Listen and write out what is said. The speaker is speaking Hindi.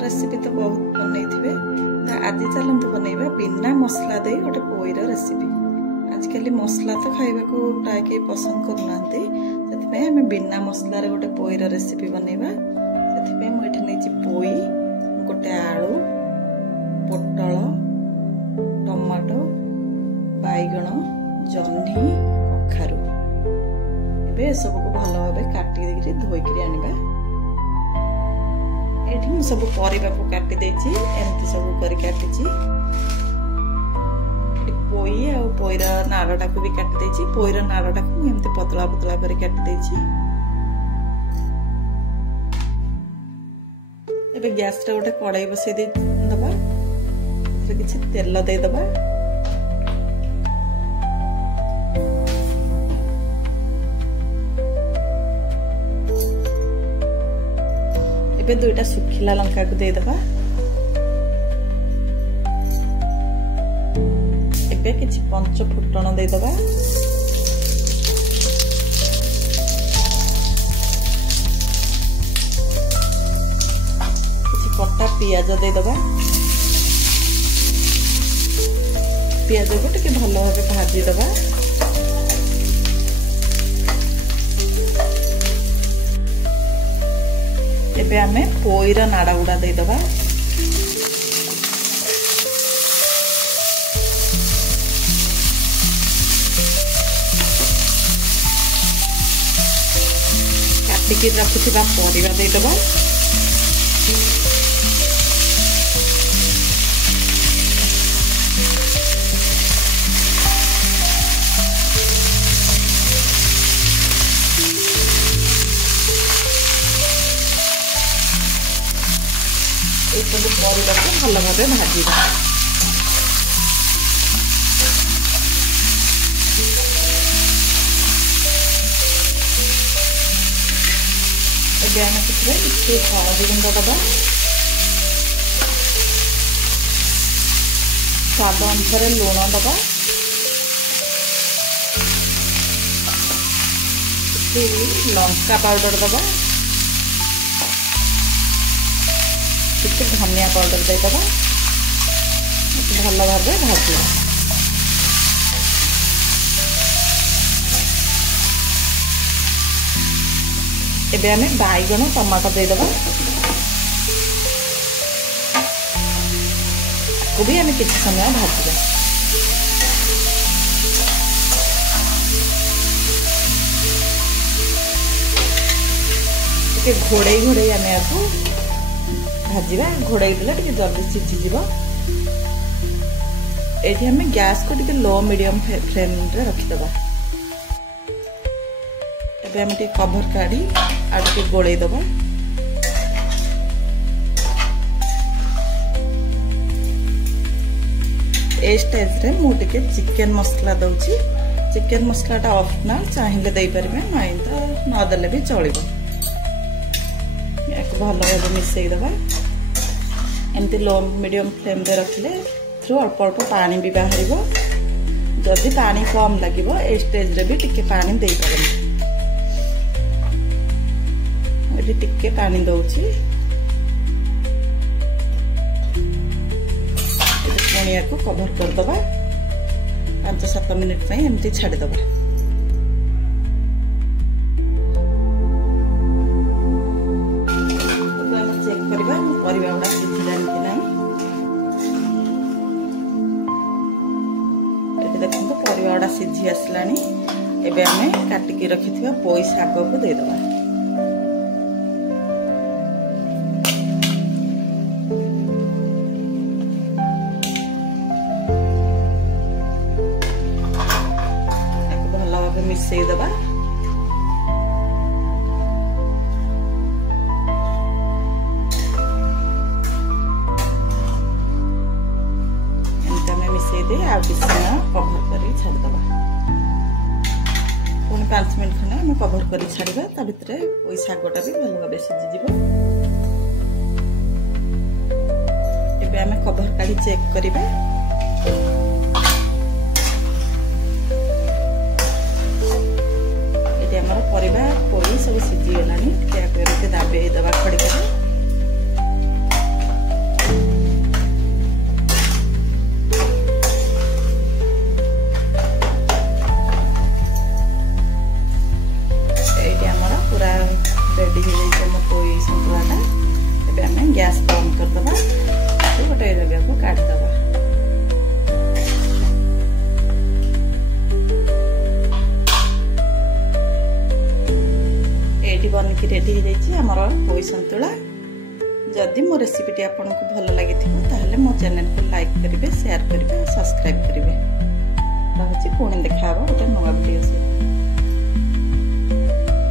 रेसिपी तो बहुत बनई थे आज चलते बनइबा बिना मसला दे गोटे पोईर रेसिपी। आजकल मसला तो खाइबा को प्राय के पसंद करूना से बिना मसला गोटे पोईर रेसिपी बनइबा। से मुझे पोई गोटे आलू पोटल टमाटो बैगण जह्नी कखारू ए सबको भल भाव काटी धोईक आनिबा। ये सब परिबा को काटी देछि एमती सब करी काटिछि। पोई आ पोईर नाड़टा को भी काटी देछि। पोईर नाड़टा को एमती पतला पतला करी काटी देछि। एबे गैस रे गोटे कड़ाई बसई दे दबा। किछि तेल दे दबा। दुईटा सुखिला लंका को दे दबा। एबे किछि पंच फुटण दे दबा। किछि कटा पियाज दे दबा। पियाज को टिके भल भाबे भाजी दबा। एबे आमे पोईर नाड़ा गुड़ा दे दबा। काटिकी रखिथिबा परिबा दे दबा। सब परिबा को भल भावे भाजी हलदी गुंड दबा। स्वाद अनुसार लुण दबा। लंका पाउडर दबा। धनिया पाउडर दे दबा। भल भावे भाजी एबे आमे बैगण टमाटो दे दबा। को भी आमे किछि समय भाजिबा। टिके घोड़े घोड़े आमे आकु भाजिबा। घोड़ाई देला टिके जल्दी सिझी जीवो। एठी हमें गैस को टिके लो मीडियम फ्लेम रे रखि दबा। एबे हम टिके कवर काढी आ टिके गोळेई दबा। ए स्टेज रे मु टिके चिकन मसला दउची। चिकन मसलाटा ऑप्शनल चाहिए दे परिबे नहीं तो न देले भी चलिबो। याको भल भाबे मिसई दबा। एमती लो मीडियम फ्लेम रे रखले थ्रू अल्प अल्प पानी भी बाहर। जदि पानी कम लगे ए स्टेज रे भी टिके पानी दे पारे। ये टिके पानी दउची। पुनिया को कवर कर दबा। 5-7 मिनट पे एमती छाड़ी दबा। देखो परिवाड़ा सीझी आसलानी। एबे आमे काटिकी रखिथिबा पोई साग को दे दबा। एक भल भाबे मिसई दबा। कवर करी छाड़ दबा। पुणी 5 मिनट खने हम कवर करी छाड़बा। ता भितरे ओई सागटा भी भल भाबे सिझी जीवो। एबे हम कवर काढी चेक करिबा। एटी हमर परिबा पोई सब सिझी गलानी। क्या करते दाबे दबा खड़ी कर ପୋଇ ସନ୍ତୁଳା। जदि मो रेसिपीटी आपको भल लगी ताहले मो चैनल को लाइक करेंगे, शेयर करेंगे, सब्सक्राइब करेंगे। रहुछि पुणी देखा गोटे नुआ वीडियो से।